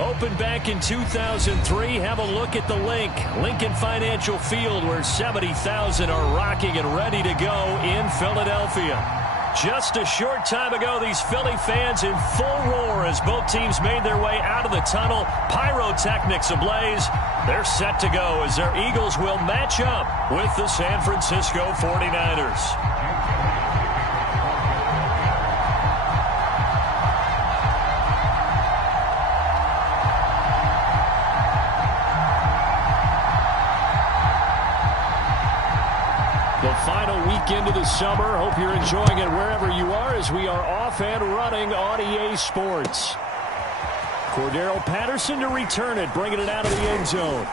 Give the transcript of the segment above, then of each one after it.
Opened back in 2003. Have a look at the link. Lincoln Financial Field, where 70,000 are rocking and ready to go in Philadelphia. Just a short time ago, these Philly fans in full roar as both teams made their way out of the tunnel. Pyrotechnics ablaze. They're set to go as their Eagles will match up with the San Francisco 49ers. Into the summer. Hope you're enjoying it wherever you are as we are off and running on EA Sports. Cordero Patterson to return it, bringing it out of the end zone.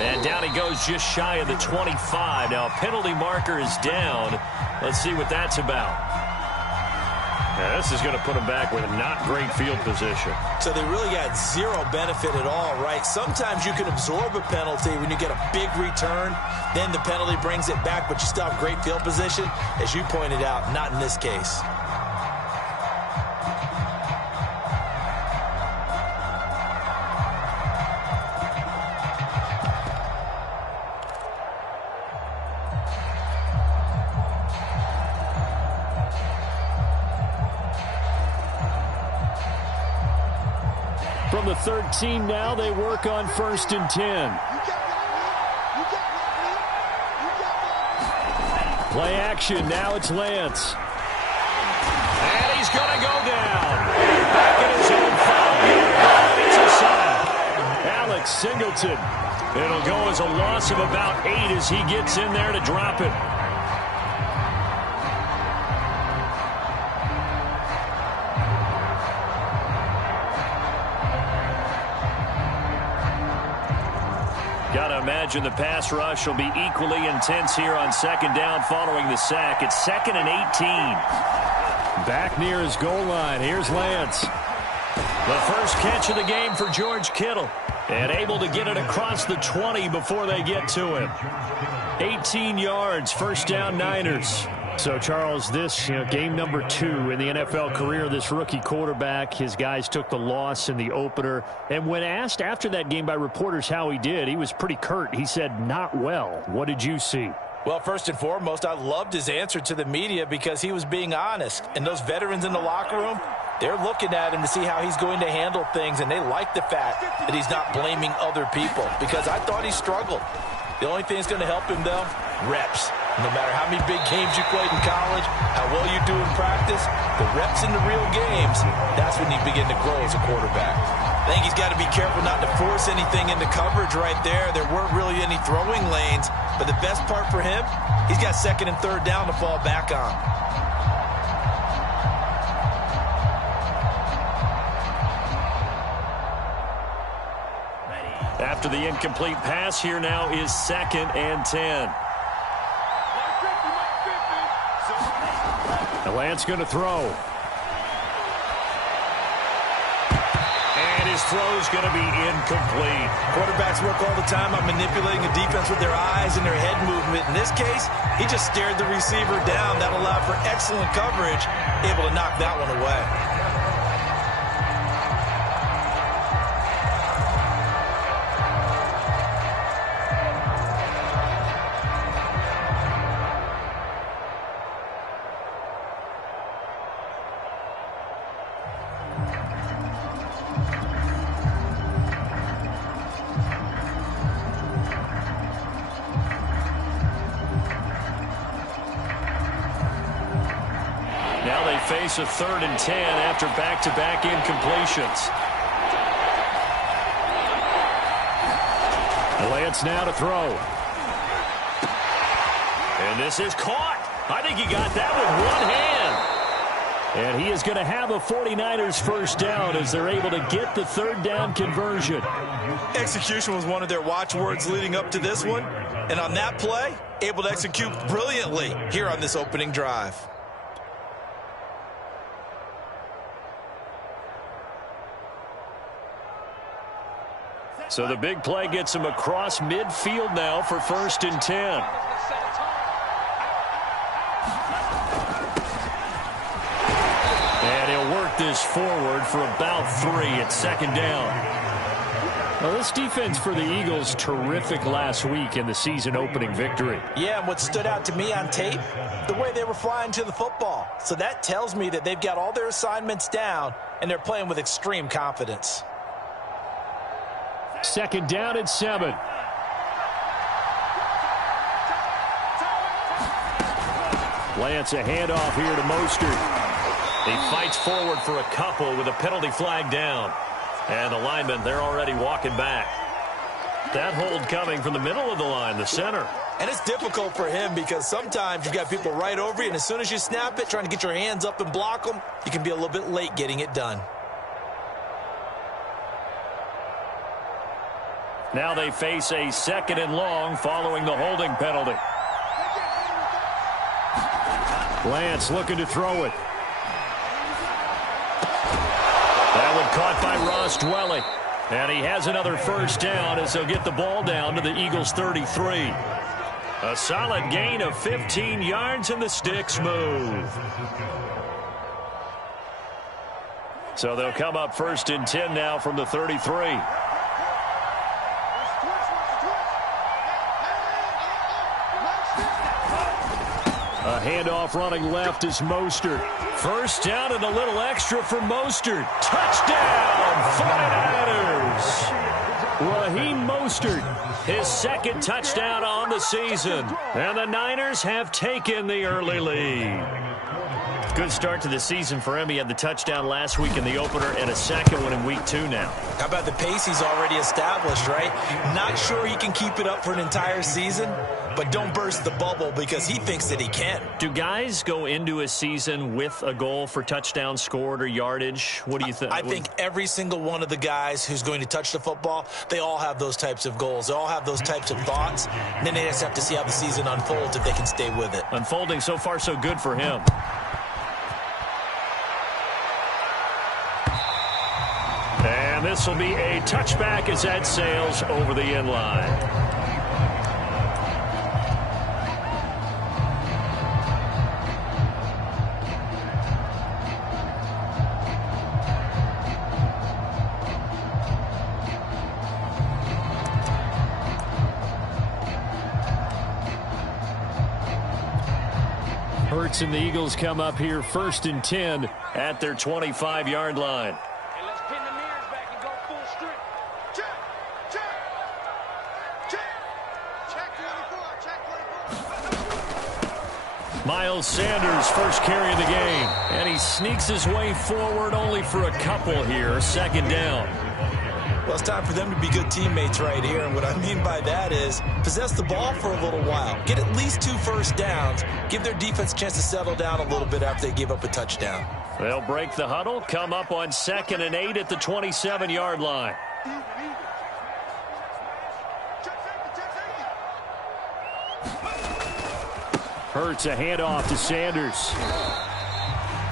And down he goes just shy of the 25. Now a penalty marker is down. Let's see what that's about. Now this is going to put him back with a not great field position. So they really got zero benefit at all, right? Sometimes you can absorb a penalty when you get a big return. Then the penalty brings it back, but you still have great field position. As you pointed out, not in this case. From the 13 now, they work on 1st and 10. Play action, now it's Lance. And he's going to go down. Back in his own 5-yard line, it's a sack. Alex Singleton. It'll go as a loss of about 8 as he gets in there to drop it. Got to imagine the pass rush will be equally intense here on 2nd down following the sack. It's 2nd and 18. Back near his goal line. Here's Lance. The first catch of the game for George Kittle. And able to get it across the 20 before they get to him. 18 yards, 1st down Niners. So, Charles, this game number 2 in the NFL career, this rookie quarterback, his guys took the loss in the opener. And when asked after that game by reporters how he did, he was pretty curt. He said, not well. What did you see? Well, first and foremost, I loved his answer to the media because he was being honest. And those veterans in the locker room, they're looking at him to see how he's going to handle things. And they like the fact that he's not blaming other people because I thought he struggled. The only thing that's going to help him, though, reps. No matter how many big games you played in college, how well you do in practice, the reps in the real games, that's when you begin to grow as a quarterback. I think he's got to be careful not to force anything into coverage right there. There weren't really any throwing lanes, but the best part for him, he's got 2nd and 3rd down to fall back on. After the incomplete pass, here now is 2nd and 10. Lance going to throw. And his throw's going to be incomplete. Quarterbacks work all the time on manipulating the defense with their eyes and their head movement. In this case, he just stared the receiver down. That allowed for excellent coverage, able to knock that one away. Now they face a 3rd and 10 after back-to-back incompletions. Lance now to throw. And this is caught. I think he got that with one hand. And he is going to have a 49ers 1st down as they're able to get the 3rd down conversion. Execution was one of their watchwords leading up to this one. And on that play, able to execute brilliantly here on this opening drive. So the big play gets him across midfield now for 1st and 10. And he'll work this goes forward for about 3 at second down. Well, this defense for the Eagles, terrific last week in the season-opening victory. Yeah, and what stood out to me on tape, the way they were flying to the football. So that tells me that they've got all their assignments down, and they're playing with extreme confidence. Second down and 7. Lance, a handoff here to Mostert. He fights forward for a couple with a penalty flag down. And the linemen, they're already walking back. That hold coming from the middle of the line, the center. And it's difficult for him because sometimes you've got people right over you, and as soon as you snap it, trying to get your hands up and block them, you can be a little bit late getting it done. Now they face a 2nd and long following the holding penalty. Lance looking to throw it. That one caught by Ross Dwelly. And he has another first down as they'll get the ball down to the Eagles' 33. A solid gain of 15 yards and the sticks move. So they'll come up 1st and 10 now from the 33. A handoff running left is Mostert. First down and a little extra for Mostert. Touchdown, 49ers. Raheem Mostert, his 2nd touchdown on the season. And the Niners have taken the early lead. Good start to the season for him. He had the touchdown last week in the opener and a 2nd one in week 2 now. How about the pace he's already established, right? Not sure he can keep it up for an entire season, but don't burst the bubble because he thinks that he can. Do guys go into a season with a goal for touchdowns scored or yardage? What do you think? I think every single one of the guys who's going to touch the football, they all have those types of goals. They all have those types of thoughts. And then they just have to see how the season unfolds if they can stay with it. Unfolding so far so good for him. And this will be a touchback as that sails over the end line. Hurts and the Eagles come up here 1st and 10 at their 25-yard line. Miles Sanders first carry of the game. And he sneaks his way forward only for a couple here. 2nd down. Well, it's time for them to be good teammates right here. And what I mean by that is possess the ball for a little while. Get at least 2 first downs. Give their defense a chance to settle down a little bit after they give up a touchdown. They'll break the huddle. Come up on 2nd and 8 at the 27-yard line. Hurts a handoff to Sanders.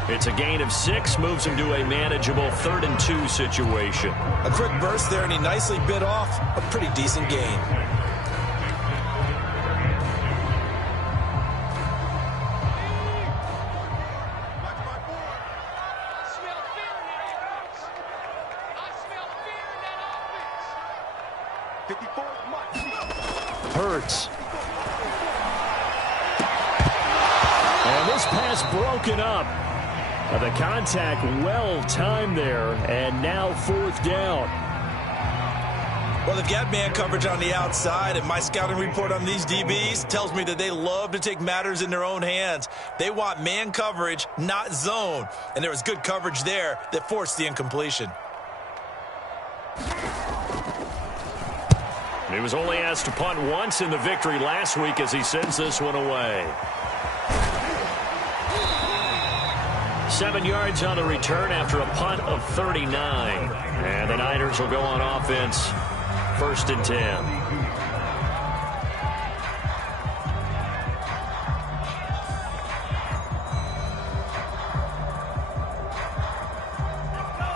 It's a gain of 6, moves him to a manageable 3rd and 2 situation. A quick burst there, and he nicely bit off a pretty decent gain. Hurts. And this pass broken up. The contact well timed there, and now 4th down. Well, they've got man coverage on the outside, and my scouting report on these DBs tells me that they love to take matters in their own hands. They want man coverage, not zone, and there was good coverage there that forced the incompletion. He was only asked to punt once in the victory last week as he sends this one away. 7 yards on the return after a punt of 39. And the Niners will go on offense. 1st and 10.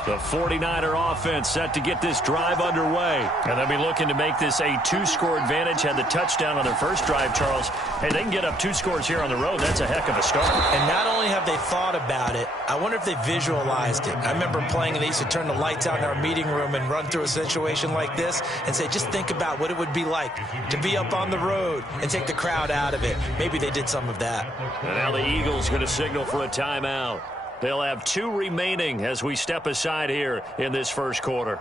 The 49er offense set to get this drive underway. And they'll be looking to make this a 2-score advantage. Had the touchdown on their first drive, Charles. Hey, they can get up 2 scores here on the road. That's a heck of a start. And not only have they thought about it. I wonder if they visualized it. I remember playing and they used to turn the lights out in our meeting room and run through a situation like this and say, just think about what it would be like to be up on the road and take the crowd out of it. Maybe they did some of that. And now the Eagles going to signal for a timeout. They'll have 2 remaining as we step aside here in this first quarter.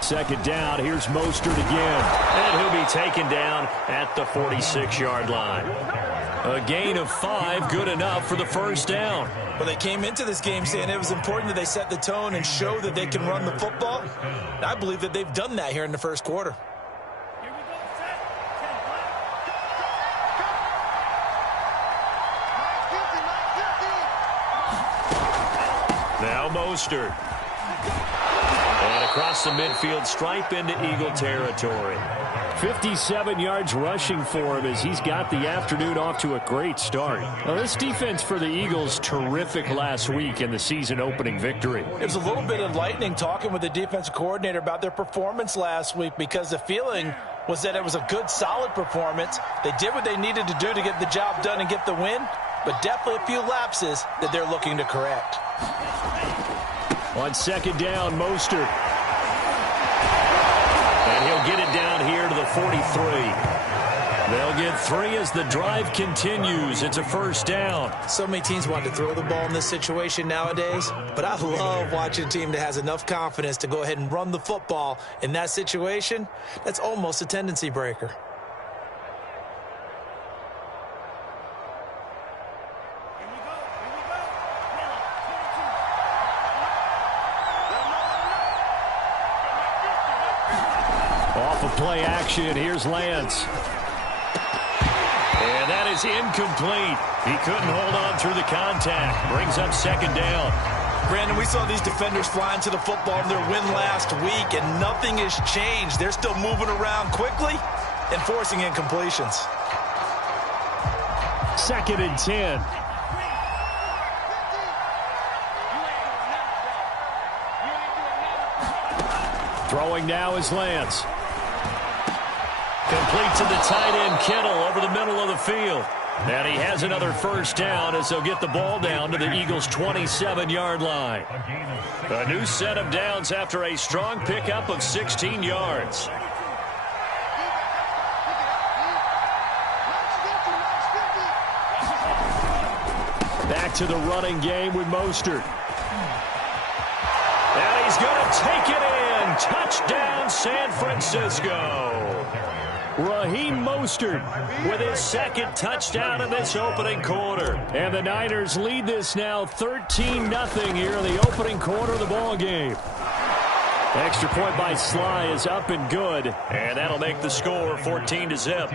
Second down, here's Mostert again. And he'll be taken down at the 46-yard line. A gain of 5, good enough for the first down. Well, they came into this game saying it was important that they set the tone and show that they can run the football. And I believe that they've done that here in the first quarter. Now Mostert. And across the midfield stripe into Eagle territory. 57 yards rushing for him as he's got the afternoon off to a great start. Now, this defense for the Eagles, terrific last week in the season opening victory. It was a little bit enlightening talking with the defensive coordinator about their performance last week because the feeling was that it was a good, solid performance. They did what they needed to do to get the job done and get the win, but definitely a few lapses that they're looking to correct. On second down, Mostert. And he'll get it down here to the 43. They'll get 3 as the drive continues. It's a first down. So many teams want to throw the ball in this situation nowadays, but I love watching a team that has enough confidence to go ahead and run the football in that situation. That's almost a tendency breaker. Play action. Here's Lance. And that is incomplete. He couldn't hold on through the contact. Brings up second down. Brandon, we saw these defenders flying to the football in their win last week, and nothing has changed. They're still moving around quickly and forcing incompletions. 2nd and 10. Throwing now is Lance. Complete to the tight end, Kittle, over the middle of the field. And he has another first down as they'll get the ball down to the Eagles' 27-yard line. A new set of downs after a strong pickup of 16 yards. Back to the running game with Mostert. And he's going to take it in. Touchdown, San Francisco. Raheem Mostert with his 2nd touchdown in this opening quarter. And the Niners lead this now 13-0 here in the opening quarter of the ball game. Extra point by Sly is up and good, and that'll make the score 14-0.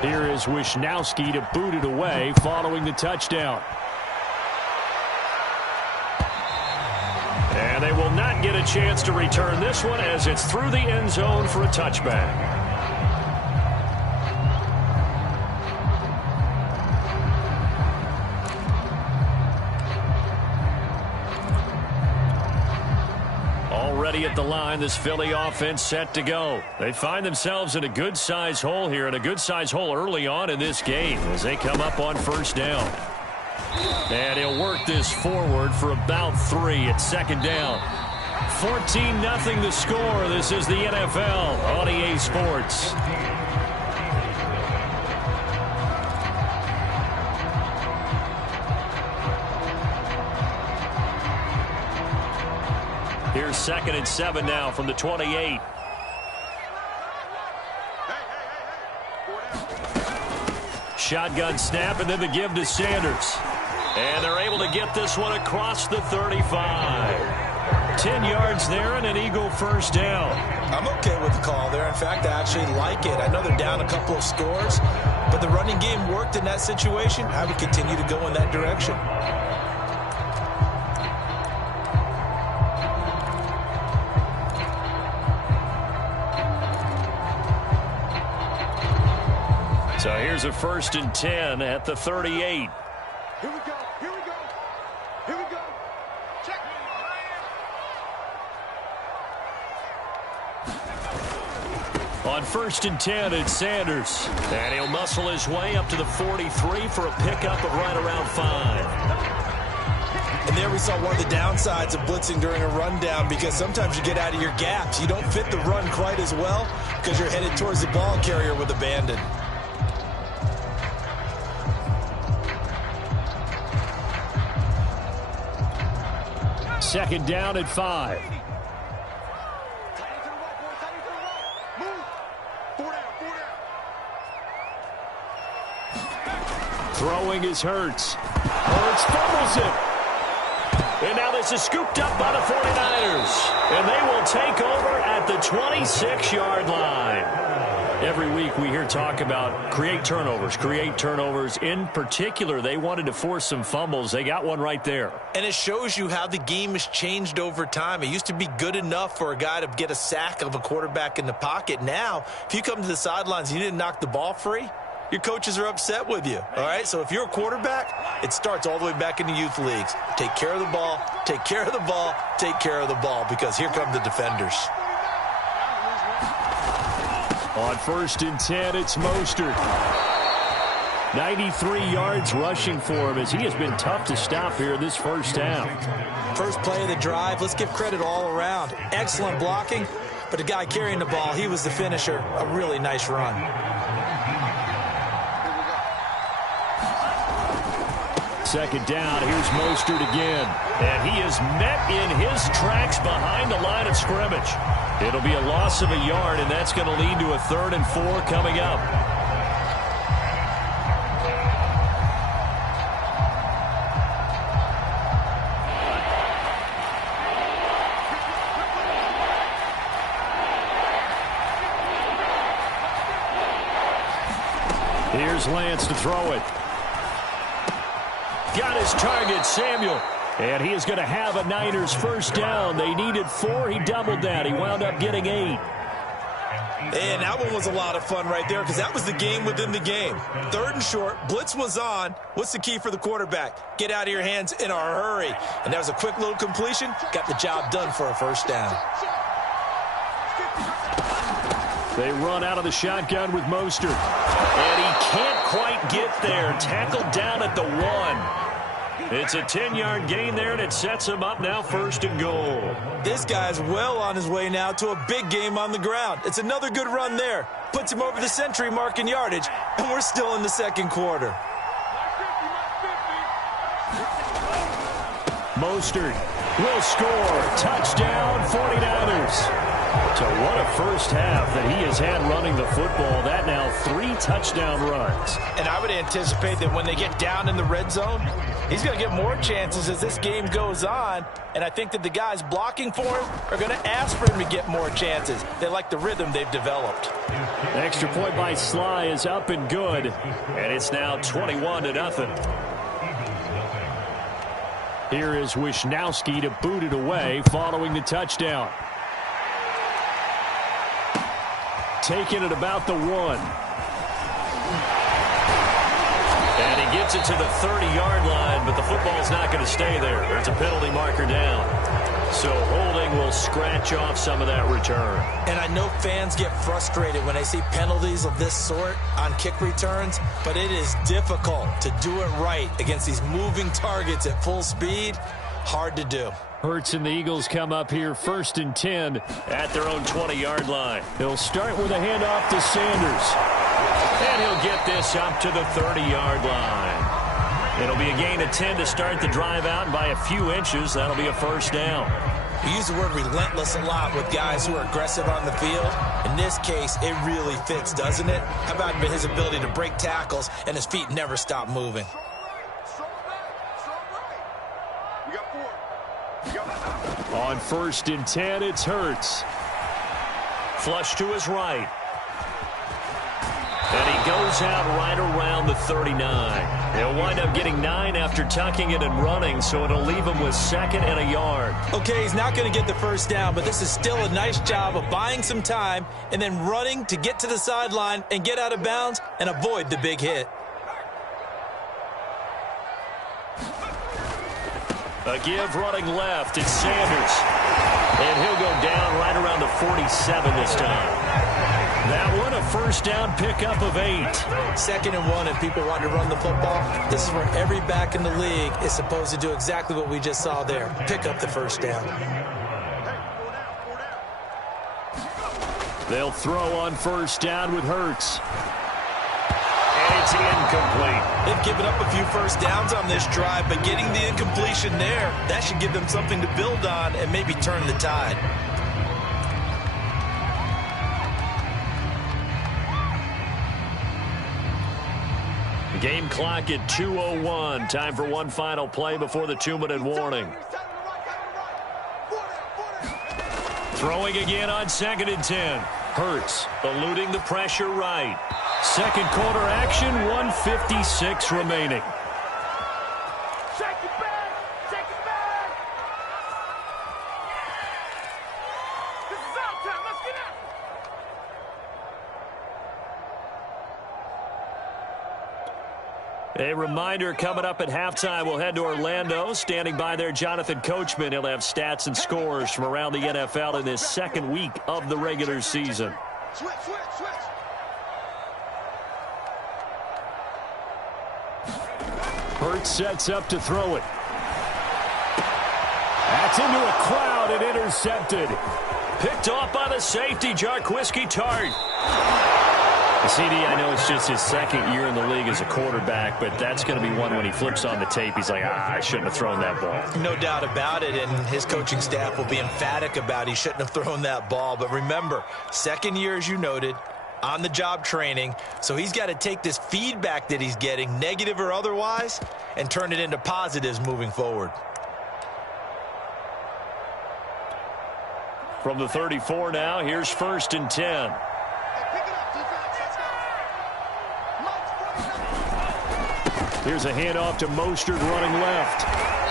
Here is Wisnowski to boot it away following the touchdown. And they will not get a chance to return this one as it's through the end zone for a touchback. Already at the line, this Philly offense set to go. They find themselves in a good-size hole here, and a good-size hole early on in this game as they come up on first down. And he'll work this forward for about 3 at second down. 14-0 the score. This is the NFL on EA Sports. Here's 2nd and 7 now from the 28. Shotgun snap, and then the give to Sanders. And they're able to get this one across the 35. 10 yards there and an Eagle first down. I'm okay with the call there. In fact, I actually like it. I know they're down a couple of scores, but the running game worked in that situation. I would continue to go in that direction. So here's a 1st and 10 at the 38. Here we go. Here we go. Here we go. Check. On 1st and 10, it's Sanders. And he'll muscle his way up to the 43 for a pickup of right around 5. And there we saw one of the downsides of blitzing during a rundown, because sometimes you get out of your gaps. You don't fit the run quite as well because you're headed towards the ball carrier with abandon. Second down at 5. Throwing is Hurts. Hurts fumbles it. And now this is scooped up by the 49ers. And they will take over at the 26-yard line. Every week we hear talk about create turnovers. In particular, they wanted to force some fumbles. They got one right there. And it shows you how the game has changed over time. It used to be good enough for a guy to get a sack of a quarterback in the pocket. Now, if you come to the sidelines and you didn't knock the ball free, your coaches are upset with you, all right? So if you're a quarterback, it starts all the way back in the youth leagues. Take care of the ball, take care of the ball, take care of the ball, because here come the defenders. On 1st and 10, it's Mostert. 93 yards rushing for him, as he has been tough to stop here this first half. First play of the drive, let's give credit all around. Excellent blocking, but the guy carrying the ball, he was the finisher. A really nice run. Second down, here's Mostert again. And he is met in his tracks behind the line of scrimmage. It'll be a loss of a yard, and that's going to lead to a 3rd and 4 coming up. Here's Lance to throw it. Got his target, Samuel. And he is going to have a Niners first down. They needed 4. He doubled that. He wound up getting 8. And that one was a lot of fun right there, because that was the game within the game. 3rd and short, blitz was on. What's the key for the quarterback? Get out of your hands in a hurry. And that was a quick little completion. Got the job done for a first down. They run out of the shotgun with Mostert. And he can't quite get there. Tackled down at the 1. It's a 10-yard gain there, and it sets him up now 1st and goal. This guy's well on his way now to a big game on the ground. It's another good run there. Puts him over the century mark in yardage, and we're still in the second quarter. Mostert will score. Touchdown, 49ers. So what a first half that he has had running the football. That now 3 touchdown runs. And I would anticipate that when they get down in the red zone, he's going to get more chances as this game goes on. And I think that the guys blocking for him are going to ask for him to get more chances. They like the rhythm they've developed. Extra point by Sly is up and good. And it's now 21-0. Here is Wisnowski to boot it away following the touchdown. Taking it about the 1. And he gets it to the 30-yard line, but the football's not going to stay there. There's a penalty marker down. So holding will scratch off some of that return. And I know fans get frustrated when they see penalties of this sort on kick returns, but it is difficult to do it right against these moving targets at full speed. Hard to do. Hurts and the Eagles come up here 1st and 10 at their own 20-yard line. They'll start with a handoff to Sanders. And he'll get this up to the 30-yard line. It'll be a gain of 10 to start the drive out, and by a few inches, that'll be a first down. We use the word relentless a lot with guys who are aggressive on the field. In this case, it really fits, doesn't it? How about his ability to break tackles and his feet never stop moving? On 1st and 10, it's Hurts. Flush to his right. And he goes out right around the 39. He'll wind up getting 9 after tucking it and running, so it'll leave him with 2nd and a yard. Okay, he's not going to get the first down, but this is still a nice job of buying some time and then running to get to the sideline and get out of bounds and avoid the big hit. A give running left. It's Sanders. And he'll go down right around the 47 this time. That one, a first down pickup of 8. 2nd and 1, and people want to run the football. This is where every back in the league is supposed to do exactly what we just saw there. Pick up the first down. They'll throw on first down with Hurts. And it's incomplete. They've given up a few first downs on this drive, but getting the incompletion there, that should give them something to build on and maybe turn the tide. Game clock at 2:01. Time for one final play before the 2-minute warning. Throwing again on 2nd and 10. Hurts eluding the pressure right. Second quarter action, 1:56 remaining. A reminder, coming up at halftime, we'll head to Orlando. Standing by there, Jonathan Coachman. He'll have stats and scores from around the NFL in this 2nd week of the regular season. Switch. Hurts sets up to throw it. That's into a crowd and intercepted. Picked off by the safety, Jarquiski Tart. CD, I know it's just his 2nd year in the league as a quarterback, but that's going to be one when he flips on the tape, he's like, I shouldn't have thrown that ball. No doubt about it, and his coaching staff will be emphatic about he shouldn't have thrown that ball. But remember, 2nd year, as you noted, on-the-job training, so he's got to take this feedback that he's getting, negative or otherwise, and turn it into positives moving forward. From the 34 now, here's 1st and 10. Here's a handoff to Mostert running left.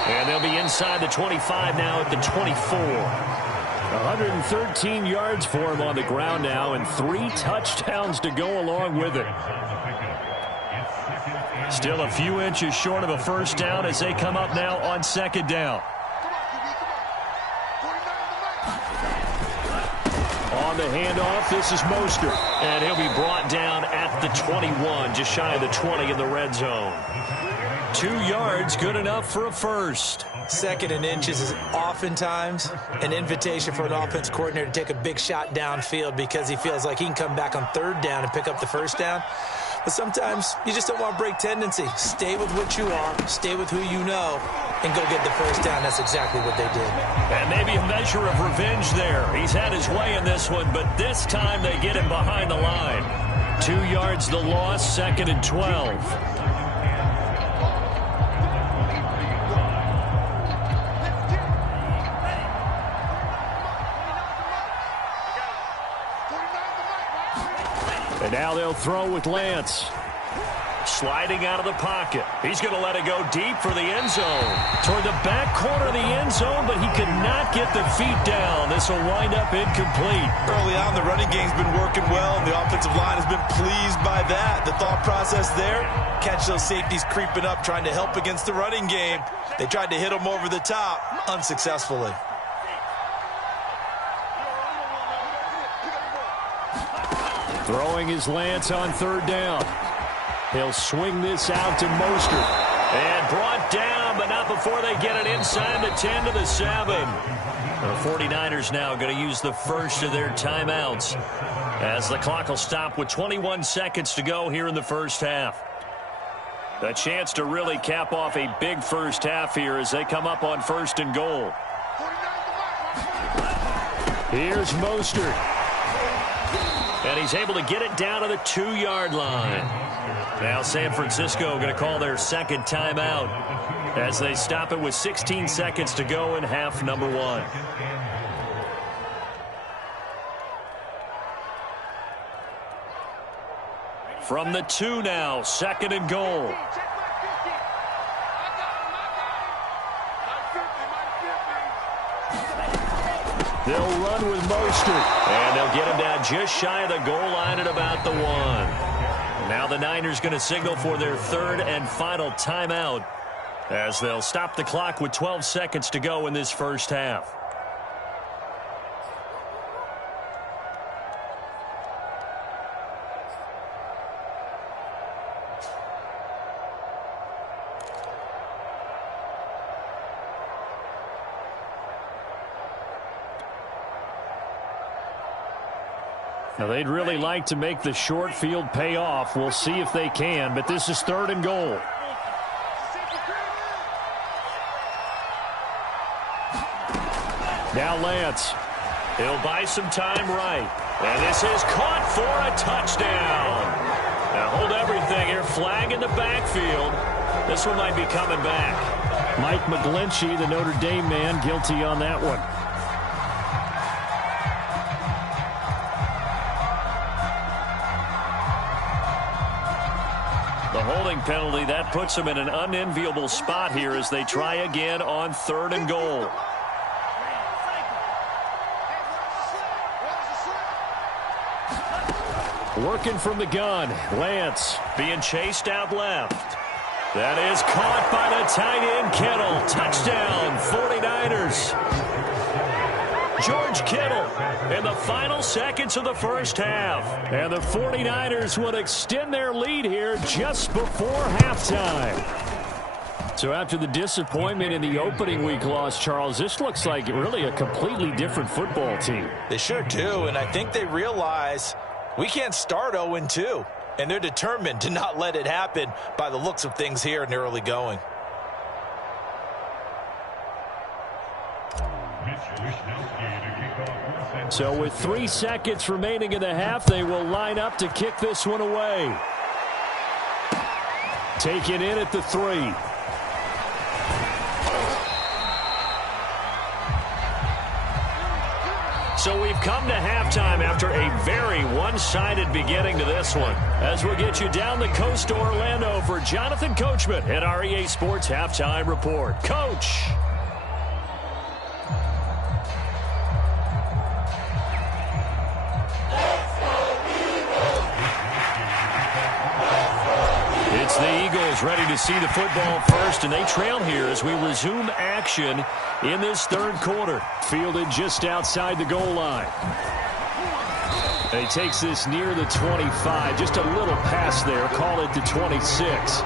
And they'll be inside the 25 now at the 24. 113 yards for him on the ground now and 3 touchdowns to go along with it. Still a few inches short of a first down as they come up now on 2nd down. On the handoff, this is Mostert. And he'll be brought down at the 21, just shy of the 20 in the red zone. 2 yards, good enough for a first. 2nd and inches is oftentimes an invitation for an offense coordinator to take a big shot downfield because he feels like he can come back on 3rd down and pick up the first down. But sometimes you just don't want to break tendency. Stay with what you are, stay with who you know, and go get the first down. That's exactly what they did. And maybe a measure of revenge there. He's had his way in this one, but this time they get him behind the line. 2 yards the loss, 2nd and 12. And now they'll throw with Lance. Sliding out of the pocket. He's going to let it go deep for the end zone. Toward the back corner of the end zone, but he could not get the feet down. This will wind up incomplete. Early on, the running game's been working well, and the offensive line has been pleased by that. The thought process there, catch those safeties creeping up, trying to help against the running game. They tried to hit them over the top, unsuccessfully. Throwing his Lance on 3rd down. He'll swing this out to Mostert. And brought down, but not before they get it inside the 10 to the 7. The 49ers now going to use the first of their timeouts as the clock will stop with 21 seconds to go here in the first half. A chance to really cap off a big first half here as they come up on 1st and goal. Here's Mostert. And he's able to get it down to the 2-yard line. Now San Francisco going to call their 2nd timeout as they stop it with 16 seconds to go in half number 1. From the 2 now, 2nd and goal. They'll run with Mostert, and they'll get him down just shy of the goal line at about the 1. Now the Niners going to signal for their 3rd and final timeout as they'll stop the clock with 12 seconds to go in this first half. Now, they'd really like to make the short field pay off. We'll see if they can, but this is 3rd and goal. Now Lance. He'll buy some time right. And this is caught for a touchdown. Now hold everything here. Flag in the backfield. This one might be coming back. Mike McGlinchey, the Notre Dame man, guilty on that one. The holding penalty, that puts them in an unenviable spot here as they try again on 3rd and goal. Working from the gun. Lance being chased out left. That is caught by the tight end Kittle. Touchdown, 49ers. George Kittle in the final seconds of the first half. And the 49ers will extend their lead here just before halftime. So after the disappointment in the opening week loss, Charles, this looks like really a completely different football team. They sure do, and I think they realize we can't start 0-2, and they're determined to not let it happen by the looks of things here in the early going. So with 3 seconds remaining in the half, they will line up to kick this one away. Take it in at the 3. So we've come to halftime after a very one-sided beginning to this one. As we'll get you down the coast to Orlando for Jonathan Coachman at our EA Sports Halftime Report. Coach! It's the Eagles ready to see the football first, and they trail here as we resume action in this 3rd quarter. Fielded just outside the goal line. And he takes this near the 25, just a little past there, call it the 26.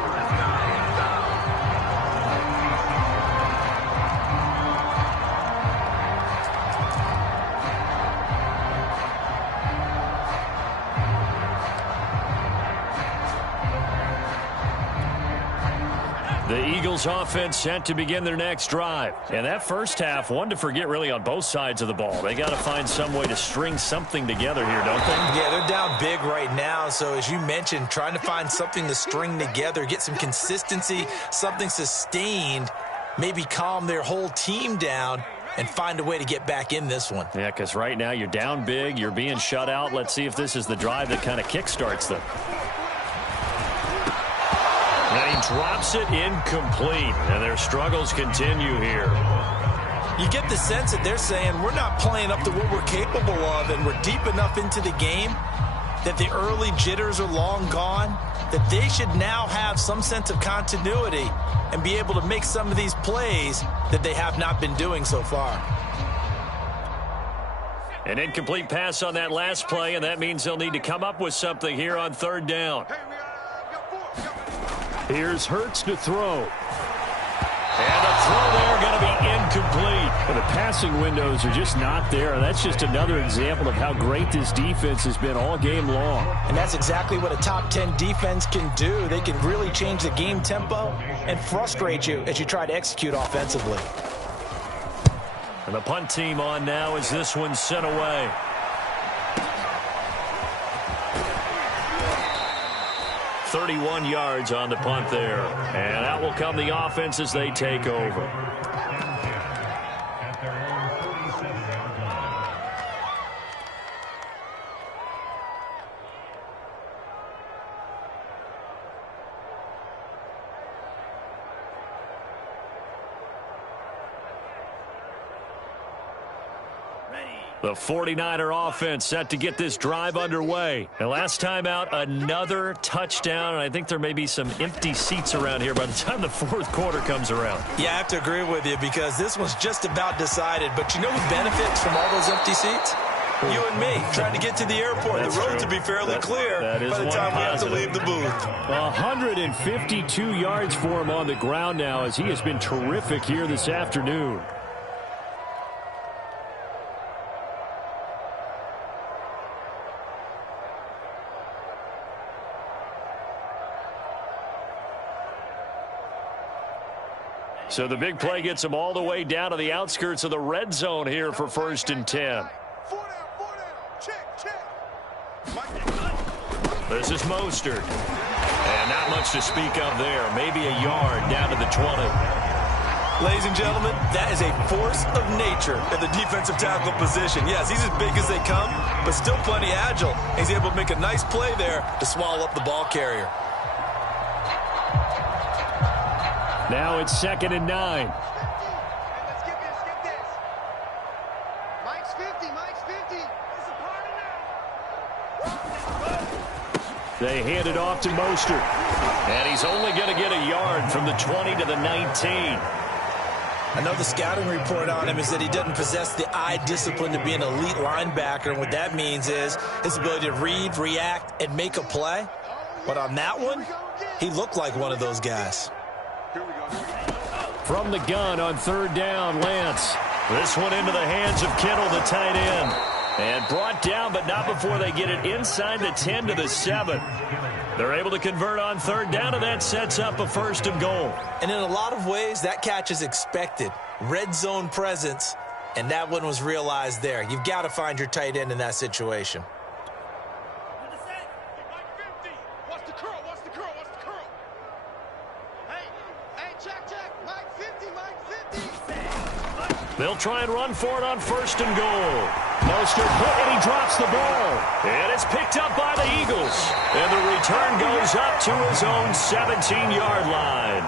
The Eagles offense set to begin their next drive. And that first half, one to forget really on both sides of the ball. They got to find some way to string something together here, don't they? Yeah, they're down big right now. So as you mentioned, trying to find something to string together, get some consistency, something sustained, maybe calm their whole team down and find a way to get back in this one. Yeah, because right now you're down big, you're being shut out. Let's see if this is the drive that kind of kickstarts them. And he drops it incomplete, and their struggles continue here. You get the sense that they're saying we're not playing up to what we're capable of, and we're deep enough into the game that the early jitters are long gone, that they should now have some sense of continuity and be able to make some of these plays that they have not been doing so far. An incomplete pass on that last play, and that means they'll need to come up with something here on 3rd down. Here's Hurts to throw. And the throw there going to be incomplete. But the passing windows are just not there. That's just another example of how great this defense has been all game long. And that's exactly what a top 10 defense can do. They can really change the game tempo and frustrate you as you try to execute offensively. And the punt team on now as this one's sent away. .31 yards on the punt there. And out will come the offense as they take over. The 49er offense set to get this drive underway. And last time out, another touchdown. And I think there may be some empty seats around here by the time the fourth quarter comes around. Yeah, I have to agree with you because this one's just about decided. But you know who benefits from all those empty seats? You and me, trying to get to the airport. That's the road true. to be fairly clear by the time we have to leave the booth. 152 yards for him on the ground now as he has been terrific here this afternoon. So the big play gets him all the way down to the outskirts of the red zone here for 1st and 10. This is Mostert. And not much to speak of there. Maybe a yard down to the 20. Ladies and gentlemen, that is a force of nature at the defensive tackle position. Yes, he's as big as they come, but still plenty agile. He's able to make a nice play there to swallow up the ball carrier. Now it's 2nd and 9. Let's skip this. Mike's 50. It's a party now. They hand it off to Mostert. And he's only going to get a yard from the 20 to the 19. I know the scouting report on him is that he doesn't possess the eye discipline to be an elite linebacker. And what that means is his ability to read, react, and make a play. But on that one, he looked like one of those guys. From the gun on 3rd down, Lance. This one into the hands of Kittle, the tight end. And brought down, but not before they get it inside the 10 to the 7. They're able to convert on 3rd down, and that sets up a 1st and goal. And in a lot of ways, that catch is expected. Red zone presence, and that one was realized there. You've got to find your tight end in that situation. What's the curl? Hey, check. Mike 50. They'll try and run for it on 1st and goal. Mostert put, and he drops the ball. And it's picked up by the Eagles. And the return goes up to his own 17-yard line.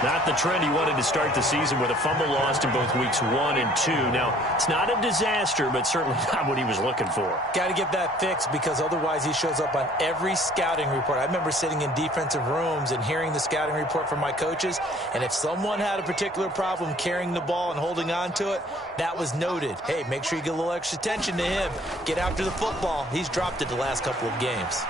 Not the trend he wanted to start the season with a fumble lost in both weeks 1 and 2. Now, it's not a disaster, but certainly not what he was looking for. Got to get that fixed because otherwise he shows up on every scouting report. I remember sitting in defensive rooms and hearing the scouting report from my coaches, and if someone had a particular problem carrying the ball and holding on to it, that was noted. Hey, make sure you get a little extra attention to him. Get after the football. He's dropped it the last couple of games.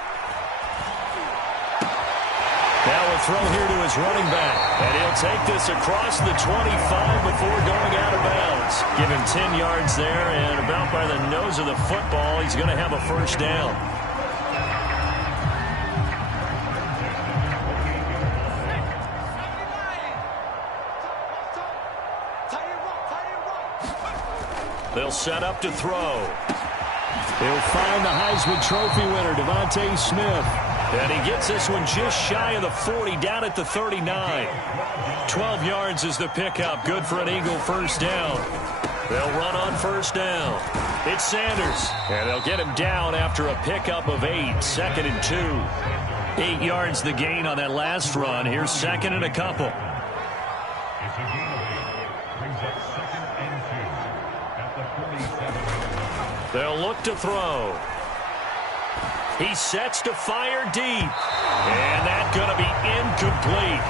Now a throw here to his running back. And he'll take this across the 25 before going out of bounds. Give him 10 yards there, and about by the nose of the football, he's going to have a 1st down. They'll set up to throw. He'll find the Heisman Trophy winner, Devontae Smith. And he gets this one just shy of the 40, down at the 39. 12 yards is the pickup. Good for an Eagle 1st down. They'll run on 1st down. It's Sanders. And they'll get him down after a pickup of 8. 2nd and 2. 8 yards the gain on that last run. Here's 2nd and a couple. They'll look to throw. He sets to fire deep. And that's going to be incomplete.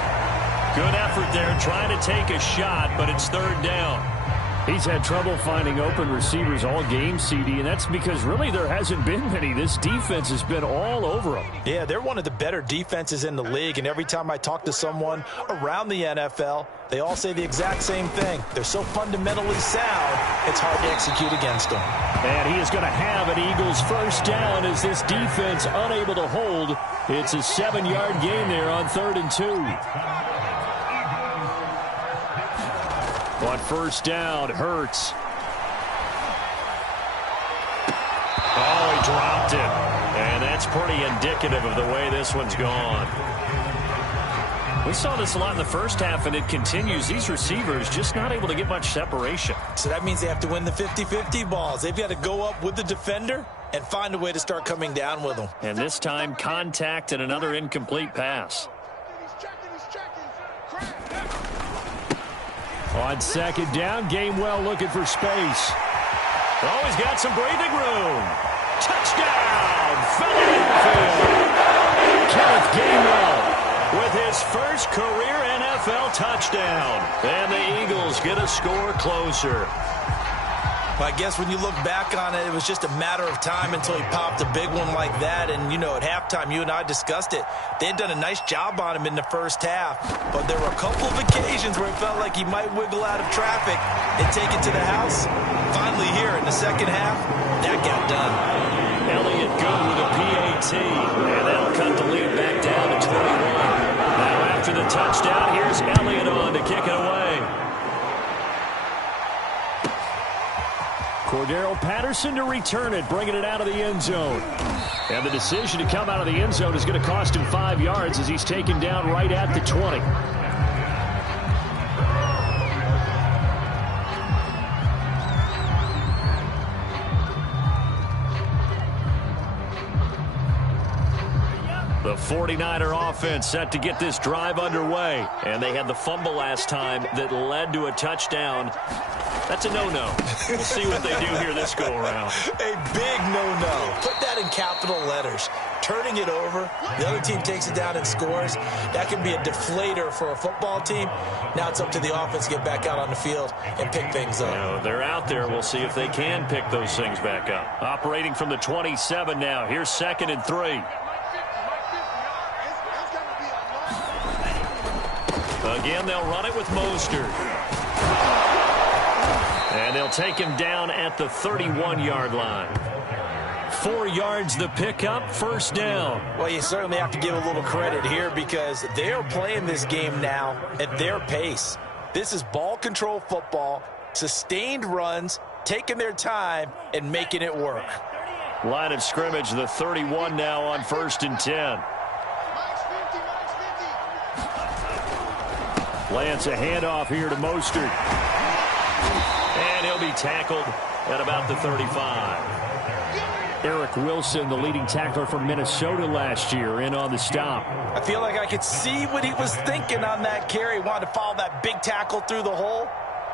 Good effort there trying to take a shot, but it's 3rd down. He's had trouble finding open receivers all game, CD, and that's because really there hasn't been many. This defense has been all over them. Yeah, they're one of the better defenses in the league, and every time I talk to someone around the NFL, they all say the exact same thing. They're so fundamentally sound, it's hard to execute against them. And he is going to have an Eagles 1st down as this defense unable to hold. It's a 7-yard gain there on 3rd and 2. On 1st down, Hurts. Oh, he dropped it. And that's pretty indicative of the way this one's gone. We saw this a lot in the first half, and it continues. These receivers just not able to get much separation. So that means they have to win the 50-50 balls. They've got to go up with the defender and find a way to start coming down with them. And this time, contact and another incomplete pass. On 2nd down, Gainwell looking for space. Oh, he's got some breathing room. Touchdown! Philadelphia! Kenneth Gainwell with his first career NFL touchdown. And the Eagles get a score closer. I guess when you look back on it, it was just a matter of time until he popped a big one like that. And, you know, at halftime, you and I discussed it. They had done a nice job on him in the first half. But there were a couple of occasions where it felt like he might wiggle out of traffic and take it to the house. Finally here in the second half, that got done. Elliott good with a PAT. And that'll cut the lead back down to 21. Now after the touchdown, here's Elliott on to kick it away. Cordero Patterson to return it, bringing it out of the end zone. And the decision to come out of the end zone is going to cost him 5 yards as he's taken down right at the 20. The 49er offense set to get this drive underway. And they had the fumble last time that led to a touchdown. That's a no-no. We'll see what they do here this go-around. A big no-no. Put that in capital letters. Turning it over, the other team takes it down and scores. That can be a deflator for a football team. Now it's up to the offense to get back out on the field and pick things up. You know, they're out there. We'll see if they can pick those things back up. Operating from the 27 now. Here's 2nd and 3. Again, they'll run it with Mostert. And they'll take him down at the 31-yard line. 4 yards the pickup, first down. Well, you certainly have to give a little credit here because they are playing this game now at their pace. This is ball control football, sustained runs, taking their time, and making it work. Line of scrimmage, the 31 now on 1st and 10. Lance a handoff here to Mostert. And he'll be tackled at about the 35. Eric Wilson, the leading tackler from Minnesota last year, in on the stop. I feel like I could see what he was thinking on that carry. Wanted to follow that big tackle through the hole.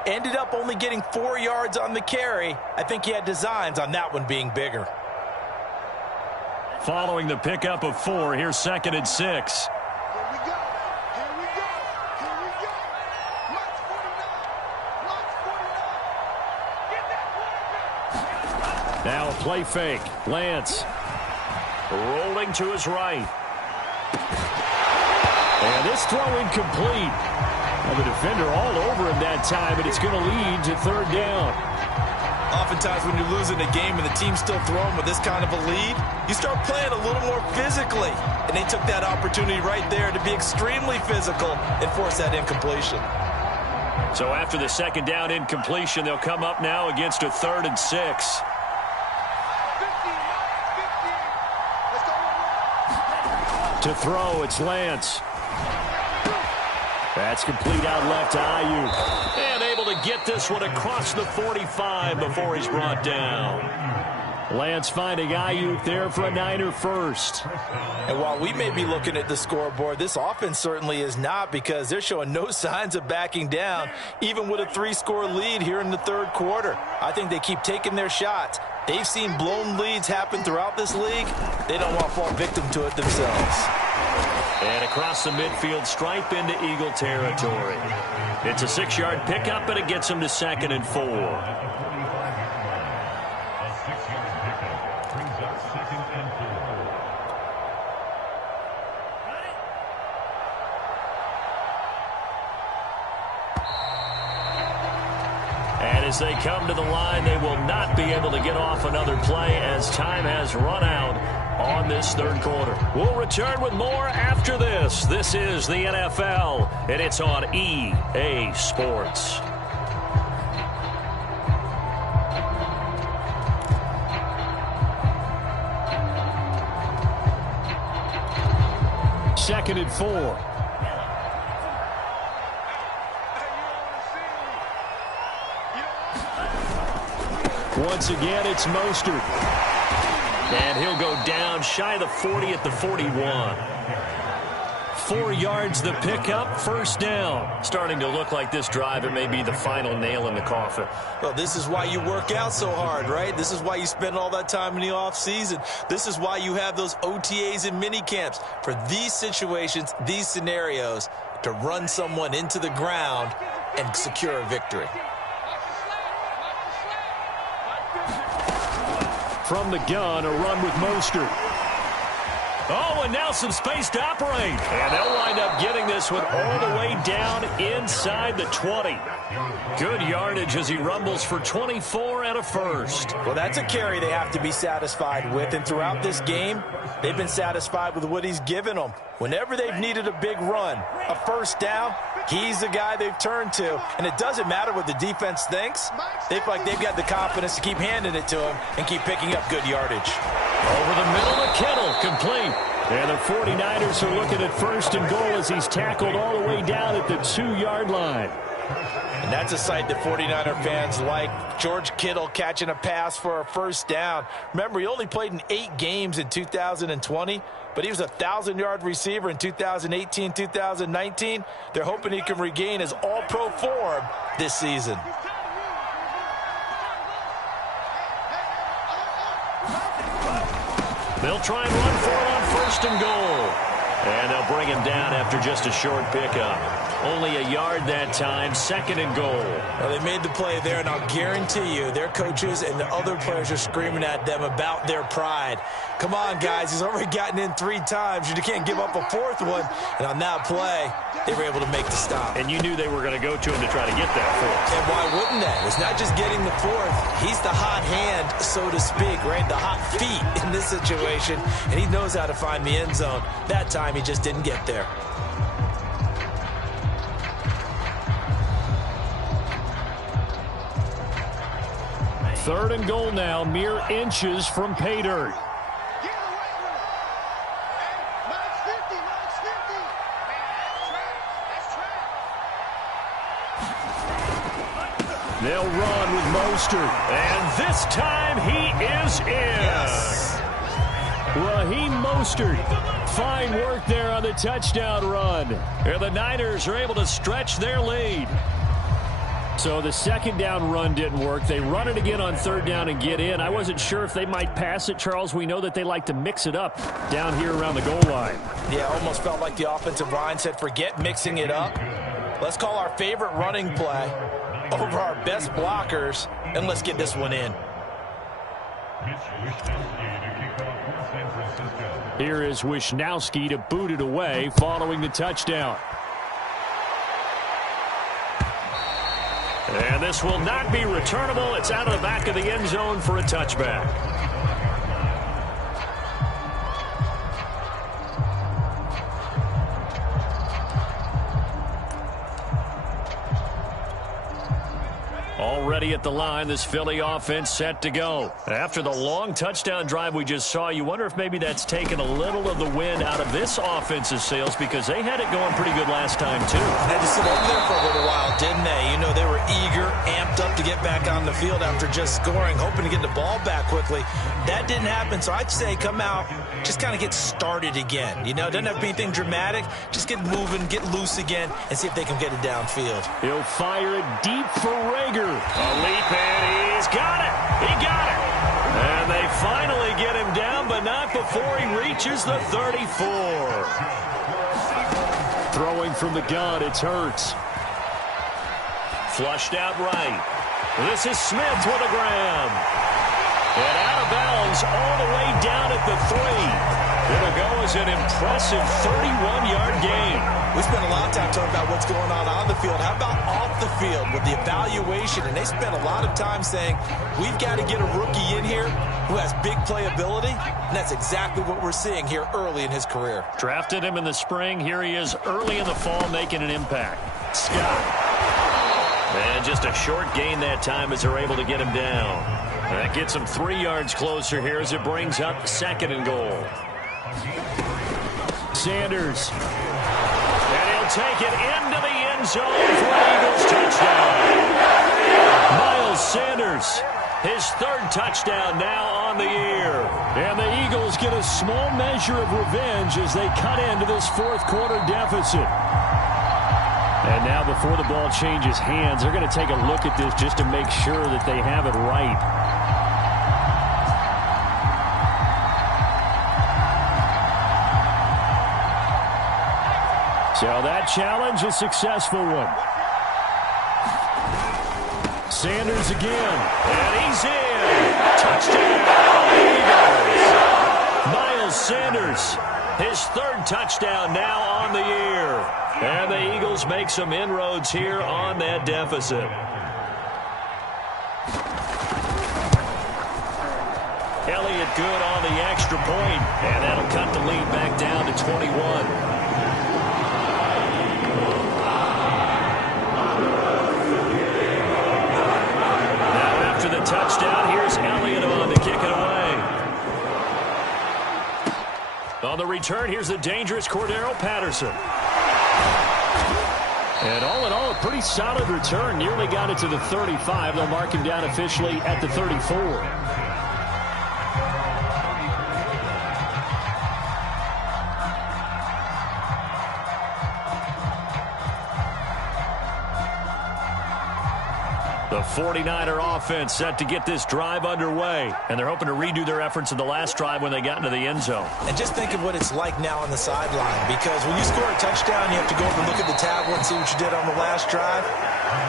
Ended up only getting 4 yards on the carry. I think he had designs on that one being bigger. Following the pickup of 4, here's 2nd and 6. Now a play fake. Lance rolling to his right. And this throw incomplete. Well, the defender all over him that time, but it's going to lead to 3rd down. Oftentimes when you're losing a game and the team's still throwing with this kind of a lead, you start playing a little more physically. And they took that opportunity right there to be extremely physical and force that incompletion. So after the 2nd down incompletion, they'll come up now against a 3rd and 6. To throw, it's Lance. That's complete out left to Ayuk. And able to get this one across the 45 before he's brought down. Lance finding Ayuk there for a Niner first. And while we may be looking at the scoreboard, this offense certainly is not, because they're showing no signs of backing down, even with a 3-score lead here in the 3rd quarter. I think they keep taking their shots. They've seen blown leads happen throughout this league. They don't want to fall victim to it themselves. And across the midfield stripe into Eagle territory. It's a 6-yard pickup, but it gets them to 2nd and 4. As they come to the line, they will not be able to get off another play as time has run out on this 3rd quarter. We'll return with more after this. This is the NFL, and it's on EA Sports. Second and 4. Once again, it's Mostert. And he'll go down shy of the 40 at the 41. 4 yards the pickup, first down. Starting to look like this drive, it may be the final nail in the coffin. Well, this is why you work out so hard, right? This is why you spend all that time in the offseason. This is why you have those OTAs and mini camps. For these situations, these scenarios, to run someone into the ground and secure a victory. From the gun, a run with Mostert. Oh, and now some space to operate. And they'll wind up getting this one all the way down inside the 20. Good yardage as he rumbles for 24 and a first. Well, that's a carry they have to be satisfied with. And throughout this game, they've been satisfied with what he's given them. Whenever they've needed a big run, a first down, he's the guy they've turned to. And it doesn't matter what the defense thinks. They feel like they've got the confidence to keep handing it to him and keep picking up good yardage. Over the middle of Kittle, complete. And the 49ers are looking at first and goal as he's tackled all the way down at the 2-yard line. And that's a sight that 49er fans like. George Kittle catching a pass for a first down. Remember, he only played in 8 games in 2020, but he was a 1,000-yard receiver in 2018, 2019. They're hoping he can regain his all-pro form this season. They'll try and run for it on first and goal. And they'll bring him down after just a short pickup. Only a yard that time, second and goal. Well, they made the play there, and I'll guarantee you their coaches and the other players are screaming at them about their pride. Come on, guys. He's already gotten in 3 times. You can't give up a 4th one. And on that play, they were able to make the stop. And you knew they were going to go to him to try to get that 4th. And why wouldn't they? It's not just getting the 4th. He's the hot hand, so to speak, right? The hot feet in this situation. And he knows how to find the end zone. That time, he just didn't get there. Third and goal now, mere inches from pay dirt. They'll run with Mostert. And this time he is in. Yes. Raheem Mostert. Fine work there on the touchdown run. And the Niners are able to stretch their lead. So the second down run didn't work. They run it again on third down and get in. I wasn't sure if they might pass it, Charles. We know that they like to mix it up down here around the goal line. Yeah, almost felt like the offensive line said, forget mixing it up. Let's call our favorite running play over our best blockers, and let's get this one in. Here is Wisnowski to boot it away following the touchdown. And this will not be returnable. It's out of the back of the end zone for a touchback. Already at the line, this Philly offense set to go. After the long touchdown drive we just saw, you wonder if maybe that's taken a little of the wind out of this offense's sails because they had it going pretty good last time, too. Had to sit over there for a little while, didn't they? You know, they were eager, amped up to get back on the field after just scoring, hoping to get the ball back quickly. That didn't happen, so I'd say come out, just kind of get started again. You know, doesn't have to be anything dramatic. Just get moving, get loose again, and see if they can get it downfield. He'll fire it deep for Rager. A leap, and he's got it. He got it. And they finally get him down, but not before he reaches the 34. Throwing from the gun, it's Hurts. Flushed out right. This is Smith with a grab. And out of bounds all the way down at the 3. It'll go as an impressive 31-yard gain. We spent a lot of time talking about what's going on the field. How about off the field with the evaluation? And they spent a lot of time saying, we've got to get a rookie in here who has big playability. And that's exactly what we're seeing here early in his career. Drafted him in the spring. Here he is early in the fall making an impact. Scott. And just a short gain that time as they're able to get him down. That gets him 3 yards closer here as it brings up second and goal. Sanders. And he'll take it into the end zone for an Eagles touchdown. Miles Sanders His third touchdown now on the year. And the Eagles get a small measure of revenge as they cut into this fourth quarter deficit. And now before the ball changes hands, they're going to take a look at this just to make sure that they have it right. So that challenge, a successful one. Sanders again, and he's in. Touchdown, Eagles. Miles Sanders, his third touchdown now on the year. And the Eagles make some inroads here on that deficit. Elliott good on the extra point, and that'll cut the lead back down to 21. The touchdown. Here's Elliott on to kick it away. On the return, here's the dangerous Cordero Patterson. And all in all, a pretty solid return. Nearly got it to the 35. They'll mark him down officially at the 34. The 49er offense set to get this drive underway, and they're hoping to redo their efforts in the last drive when they got into the end zone. And just think of what it's like now on the sideline, because when you score a touchdown, you have to go over and look at the tablet and see what you did on the last drive.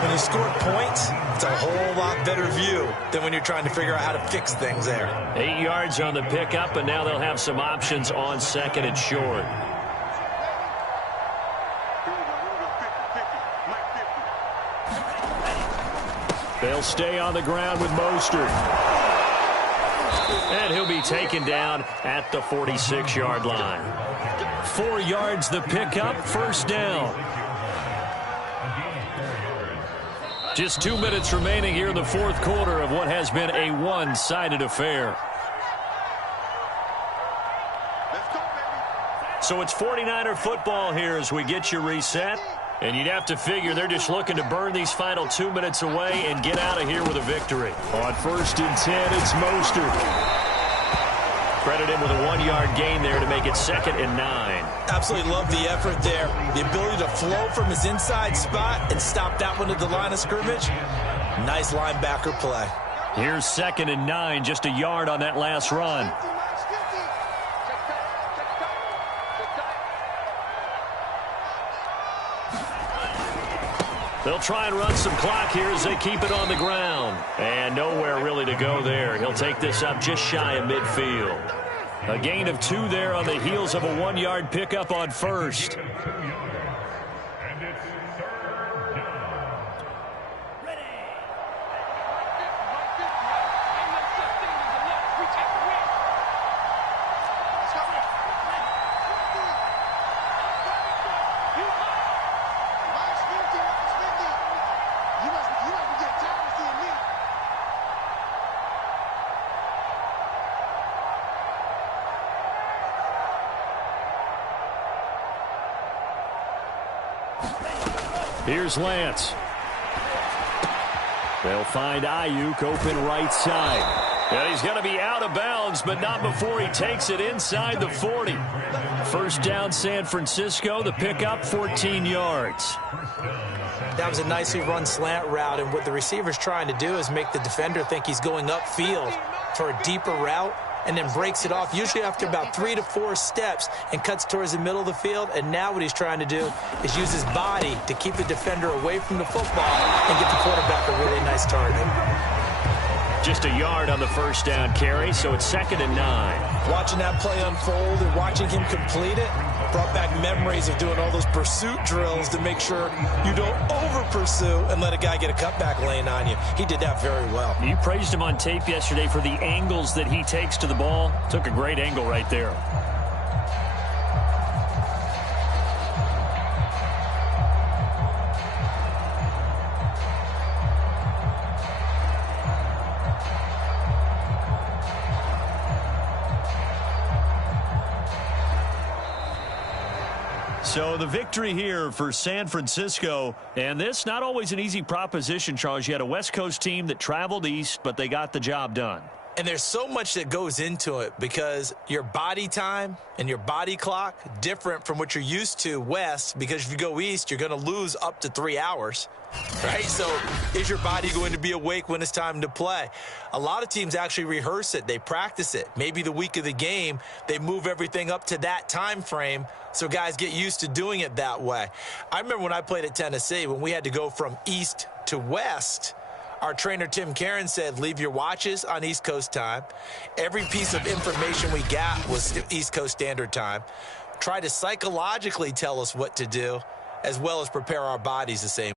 When you score points, it's a whole lot better view than when you're trying to figure out how to fix things there. 8 yards on the pickup, and now they'll have some options on second and short. They'll stay on the ground with Mostert. And he'll be taken down at the 46-yard line. 4 yards the pickup, first down. Just 2 minutes remaining here in the fourth quarter of what has been a one-sided affair. So it's 49er football here as we get you reset. And you'd have to figure they're just looking to burn these final 2 minutes away and get out of here with a victory. On first and 10, it's Mostert. Credit him with a 1-yard gain there to make it 2nd and 9. Absolutely love the effort there. The ability to flow from his inside spot and stop that one at the line of scrimmage. Nice linebacker play. Here's 2nd and 9, just a yard on that last run. They'll try and run some clock here as they keep it on the ground. And nowhere really to go there. He'll take this up just shy of midfield. A gain of 2 there on the heels of a 1-yard pickup on first. Here's Lance. They'll find Ayuk open right side. And he's going to be out of bounds, but not before he takes it inside the 40. First down, San Francisco. The pickup, 14 yards. That was a nicely run slant route, and what the receiver's trying to do is make the defender think he's going upfield for a deeper route, and then breaks it off, usually after about 3 to 4 steps, and cuts towards the middle of the field. And now what he's trying to do is use his body to keep the defender away from the football and get the quarterback a really nice target. Just a yard on the first down carry, so it's 2nd and 9. Watching that play unfold and watching him complete it brought back memories of doing all those pursuit drills to make sure you don't over-pursue and let a guy get a cutback lane on you. He did that very well. You praised him on tape yesterday for the angles that he takes to the ball. Took a great angle right there. So the victory here for San Francisco, and this not always an easy proposition, Charles. You had a West Coast team that traveled east, but they got the job done. And there's so much that goes into it because your body time and your body clock different from what you're used to west, because if you go east, you're going to lose up to 3 hours, right? So is your body going to be awake when it's time to play? A lot of teams actually rehearse it. They practice it. Maybe the week of the game, they move everything up to that time frame so guys get used to doing it that way. I remember when I played at Tennessee, when we had to go from east to west, our trainer, Tim Karen, said, leave your watches on East Coast time. Every piece of information we got was East Coast Standard Time. Try to psychologically tell us what to do, as well as prepare our bodies the same.